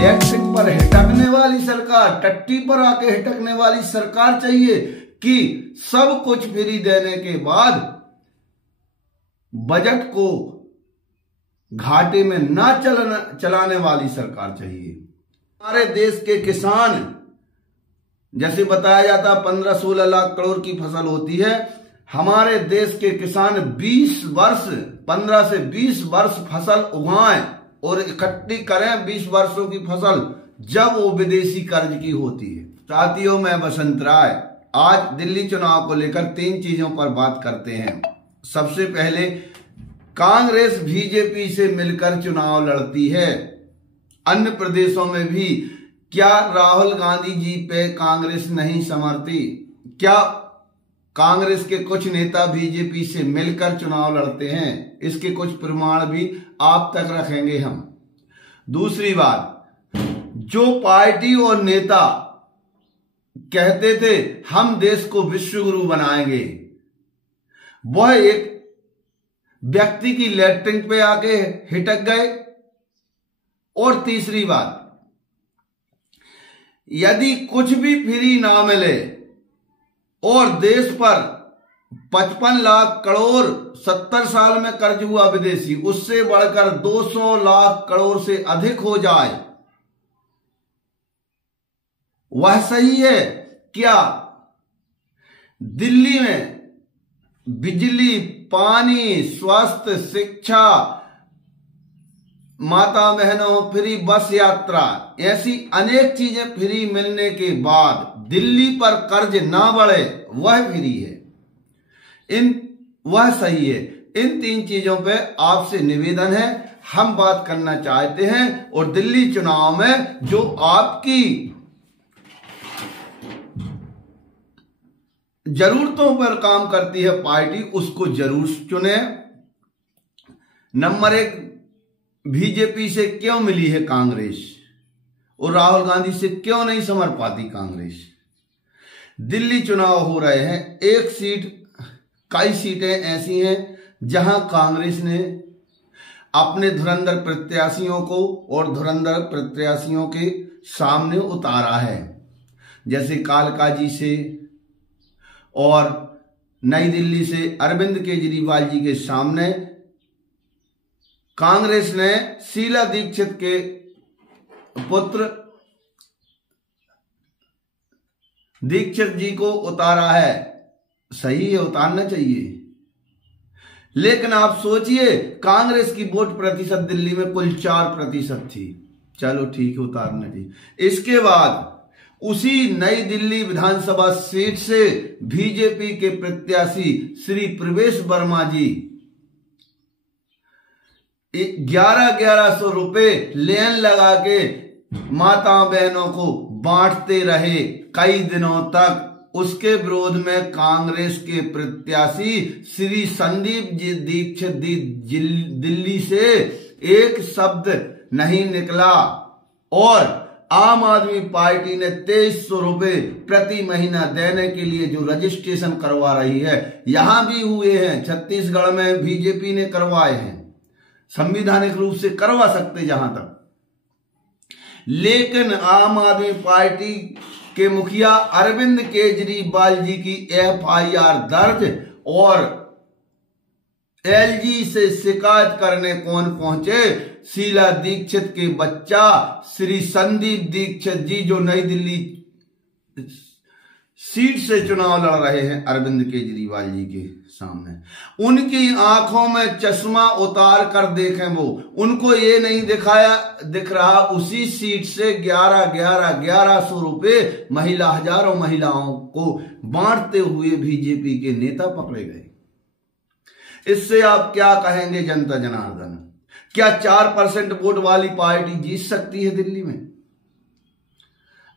Electric पर हिटकने वाली सरकार, टट्टी पर आके हिटकने वाली सरकार चाहिए कि सब कुछ फ्री देने के बाद बजट को घाटे में ना चलाने वाली सरकार चाहिए। हमारे देश के किसान, जैसे बताया जाता 15-16 लाख करोड़ की फसल होती है, हमारे देश के किसान 15 से 20 वर्ष फसल उगाएं और इकट्ठी करें 20 वर्षों की फसल, जब वो विदेशी कर्ज की होती है। साथियों, मैं वसंत राय आज दिल्ली चुनाव को लेकर 3 चीजों पर बात करते हैं। सबसे पहले, कांग्रेस बीजेपी से मिलकर चुनाव लड़ती है। अन्य प्रदेशों में भी क्या राहुल गांधी जी पे कांग्रेस नहीं समरती? क्या कांग्रेस के कुछ नेता बीजेपी से मिलकर चुनाव लड़ते हैं? इसके कुछ प्रमाण भी आप तक रखेंगे हम। दूसरी बात, जो पार्टी और नेता कहते थे हम देश को विश्व गुरु बनाएंगे, वह एक व्यक्ति की लेटरिन पे आके हिटक गए। और तीसरी बात, यदि कुछ भी फ्री ना मिले और देश पर 55 लाख करोड़ 70 साल में कर्ज हुआ विदेशी, उससे बढ़कर 200 लाख करोड़ से अधिक हो जाए, वह सही है क्या? दिल्ली में बिजली, पानी, स्वास्थ्य, शिक्षा, माता बहनों फ्री बस यात्रा, ऐसी अनेक चीजें फ्री मिलने के बाद दिल्ली पर कर्ज ना बढ़े, वह फ्री है, वह सही है। इन 3 चीजों पे आपसे निवेदन है, हम बात करना चाहते हैं। और दिल्ली चुनाव में जो आपकी जरूरतों पर काम करती है पार्टी, उसको जरूर चुने। नंबर 1, बीजेपी से क्यों मिली है कांग्रेस और राहुल गांधी से क्यों नहीं समर पाती कांग्रेस? दिल्ली चुनाव हो रहे हैं, कई सीटें ऐसी हैं जहां कांग्रेस ने अपने धुरंधर प्रत्याशियों को और धुरंधर प्रत्याशियों के सामने उतारा है, जैसे कालकाजी से और नई दिल्ली से अरविंद केजरीवाल जी के सामने कांग्रेस ने शीला दीक्षित के पुत्र दीक्षित जी को उतारा है। सही है, उतारना चाहिए। लेकिन आप सोचिए, कांग्रेस की वोट प्रतिशत दिल्ली में कुल 4% थी। चलो ठीक है, उतारना चाहिए। इसके बाद उसी नई दिल्ली विधानसभा सीट से बीजेपी के प्रत्याशी श्री प्रवेश वर्मा जी 1100 रुपए लेन लगा के माता बहनों को बांटते रहे कई दिनों तक। उसके विरोध में कांग्रेस के प्रत्याशी श्री संदीप जी दीक्षित दिल्ली से एक शब्द नहीं निकला और आम आदमी पार्टी ने 2300 रुपए प्रति महीना देने के लिए जो रजिस्ट्रेशन करवा रही है, यहां भी हुए हैं, छत्तीसगढ़ में बीजेपी ने करवाए हैं, संवैधानिक रूप से करवा सकते जहां तक। लेकिन आम आदमी पार्टी के मुखिया अरविंद केजरीवाल जी की FIR दर्ज और LG से शिकायत करने कौन पहुंचे? शीला दीक्षित के बच्चा श्री संदीप दीक्षित जी, जो नई दिल्ली सीट से चुनाव लड़ रहे हैं अरविंद केजरीवाल जी के सामने। उनकी आंखों में चश्मा उतार कर देखें, वो उनको ये नहीं दिख रहा उसी सीट से 1100 रुपए हजारों महिलाओं को बांटते हुए बीजेपी के नेता पकड़े गए। इससे आप क्या कहेंगे जनता जनार्दन? क्या 4% वोट वाली पार्टी जीत सकती है दिल्ली में?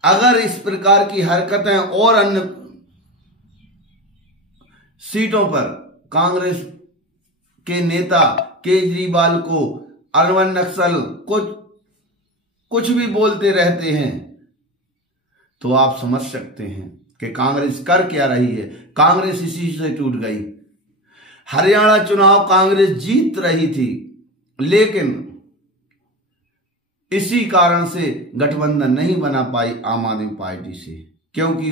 अगर इस प्रकार की हरकतें और अन्य सीटों पर कांग्रेस के नेता केजरीवाल को अर्बन नक्सल कुछ भी बोलते रहते हैं, तो आप समझ सकते हैं कि कांग्रेस कर क्या रही है। कांग्रेस इसी से टूट गई। हरियाणा चुनाव कांग्रेस जीत रही थी, लेकिन इसी कारण से गठबंधन नहीं बना पाई आम आदमी पार्टी से, क्योंकि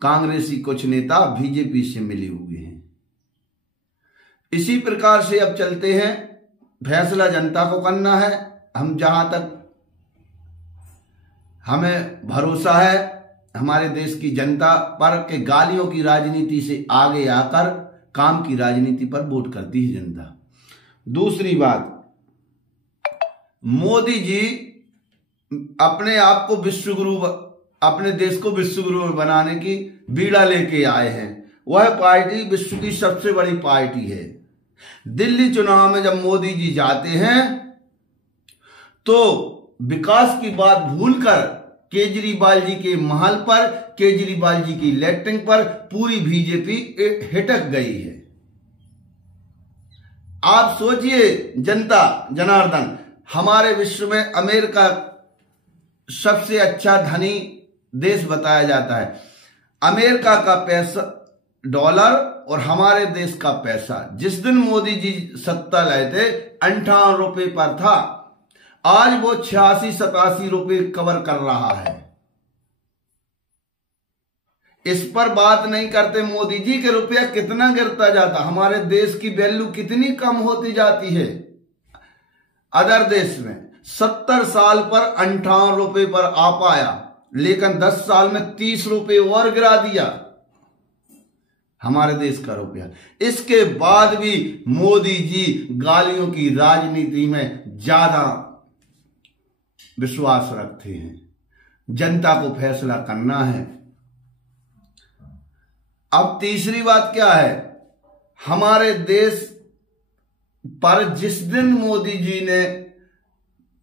कांग्रेसी कुछ नेता बीजेपी से मिले हुए हैं। इसी प्रकार से अब चलते हैं, फैसला जनता को करना है। हम जहां तक हमें भरोसा है हमारे देश की जनता पर के गालियों की राजनीति से आगे आकर काम की राजनीति पर वोट करती है जनता। दूसरी बात, मोदी जी अपने आप को विश्वगुरु, अपने देश को विश्वगुरु बनाने की बीड़ा लेके आए हैं। वह पार्टी विश्व की सबसे बड़ी पार्टी है। दिल्ली चुनाव में जब मोदी जी जाते हैं तो विकास की बात भूलकर केजरीवाल जी के महल पर, केजरीवाल जी की लैट्रिन पर पूरी बीजेपी हिटक गई है। आप सोचिए जनता जनार्दन, हमारे विश्व में अमेरिका सबसे अच्छा धनी देश बताया जाता है। अमेरिका का पैसा डॉलर और हमारे देश का पैसा, जिस दिन मोदी जी सत्ता लाए थे 58 रुपए पर था, आज वो 86-87 रुपए कवर कर रहा है। इस पर बात नहीं करते मोदी जी के रुपया कितना गिरता जाता, हमारे देश की वैल्यू कितनी कम होती जाती है। अदर देश में 70 साल पर 58 रुपए पर आ पाया, लेकिन 10 साल में 30 रुपए और गिरा दिया हमारे देश का रुपया। इसके बाद भी मोदी जी गालियों की राजनीति में ज्यादा विश्वास रखते हैं। जनता को फैसला करना है। अब तीसरी बात क्या है, हमारे देश पर जिस दिन मोदी जी ने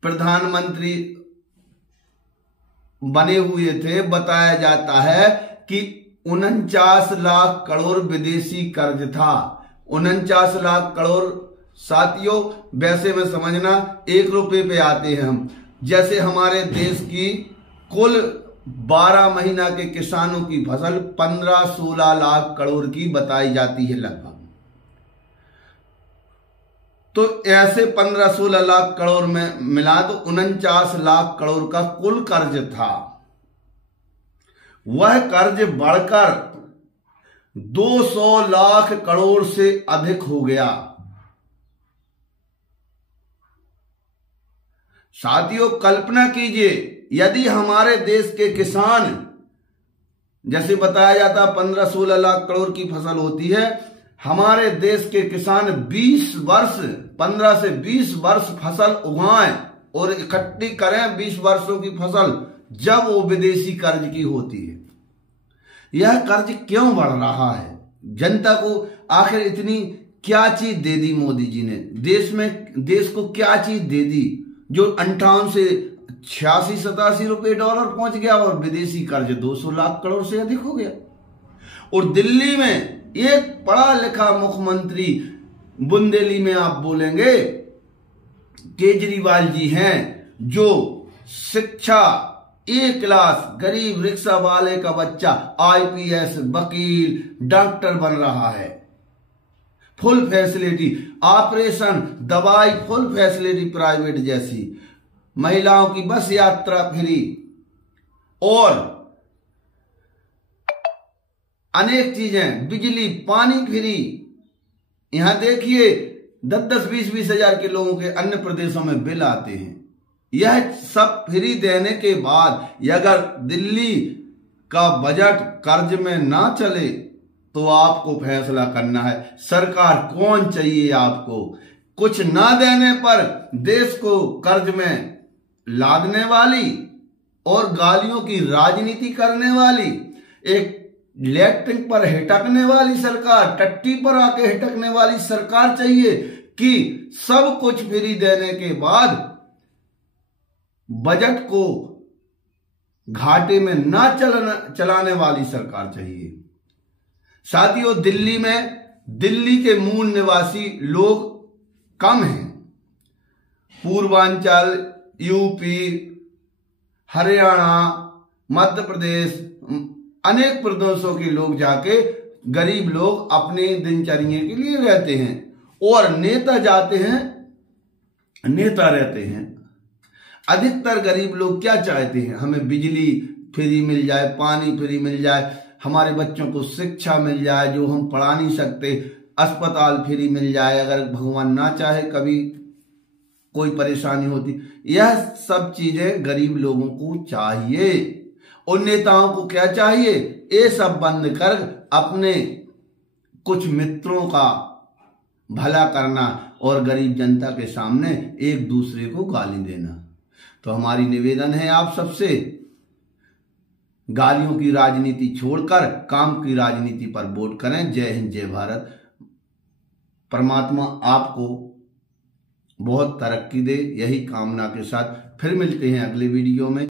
प्रधानमंत्री बने हुए थे, बताया जाता है कि 49 लाख करोड़ विदेशी कर्ज था। 49 लाख करोड़ साथियों, वैसे में समझना 1 रुपए पे आते हैं हम। जैसे हमारे देश की कुल 12 महीना के किसानों की फसल 15-16 लाख करोड़ की बताई जाती है लगभग। तो ऐसे 15-16 लाख करोड़ में मिला तो 49 लाख करोड़ का कुल कर्ज था। वह कर्ज बढ़कर 200 लाख करोड़ से अधिक हो गया। साथियों, कल्पना कीजिए यदि हमारे देश के किसान, जैसे बताया जाता 15-16 लाख करोड़ की फसल होती है, हमारे देश के किसान 15 से 20 वर्ष फसल उगाएं और इकट्ठी करें 20 वर्षों की फसल, जब वो विदेशी कर्ज की होती है। यह कर्ज क्यों बढ़ रहा है? जनता को आखिर इतनी क्या चीज दे दी मोदी जी ने? देश को क्या चीज दे दी जो 58 से 86-87 रुपए डॉलर पहुंच गया और विदेशी कर्ज 200 लाख करोड़ से अधिक हो गया। और दिल्ली में एक पढ़ा लिखा मुख्यमंत्री, बुंदेली में आप बोलेंगे केजरीवाल जी हैं, जो शिक्षा A क्लास गरीब रिक्शा वाले का बच्चा IPS, वकील, डॉक्टर बन रहा है। फुल फैसिलिटी, ऑपरेशन, दवाई, फुल फैसिलिटी प्राइवेट जैसी, महिलाओं की बस यात्रा फ्री और अनेक चीजें, बिजली पानी फ्री। यहां देखिए 10-20 हजार के लोगों के अन्य प्रदेशों में बिल आते हैं। यह सब फ्री देने के बाद अगर दिल्ली का बजट कर्ज में ना चले तो आपको फैसला करना है, सरकार कौन चाहिए आपको। कुछ ना देने पर देश को कर्ज में लादने वाली और गालियों की राजनीति करने वाली, एक लैट्रिन पर हिटकने वाली सरकार, टट्टी पर आके हिटकने वाली सरकार चाहिए कि सब कुछ फ्री देने के बाद बजट को घाटे में ना चलाने वाली सरकार चाहिए। साथियों, दिल्ली के मूल निवासी लोग कम हैं। पूर्वांचल, यूपी, हरियाणा, मध्य प्रदेश, अनेक प्रदेशों के लोग जाके, गरीब लोग अपने दिनचर्या के लिए रहते हैं और नेता जाते हैं, नेता रहते हैं। अधिकतर गरीब लोग क्या चाहते हैं, हमें बिजली फ्री मिल जाए, पानी फ्री मिल जाए, हमारे बच्चों को शिक्षा मिल जाए जो हम पढ़ा नहीं सकते, अस्पताल फ्री मिल जाए, अगर भगवान ना चाहे कभी कोई परेशानी होती, यह सब चीजें गरीब लोगों को चाहिए। और नेताओं को क्या चाहिए, ये सब बंद कर अपने कुछ मित्रों का भला करना और गरीब जनता के सामने एक दूसरे को गाली देना। तो हमारी निवेदन है आप सबसे, गालियों की राजनीति छोड़कर काम की राजनीति पर वोट करें। जय हिंद, जय भारत। परमात्मा आपको बहुत तरक्की दे, यही कामना के साथ फिर मिलते हैं अगले वीडियो में।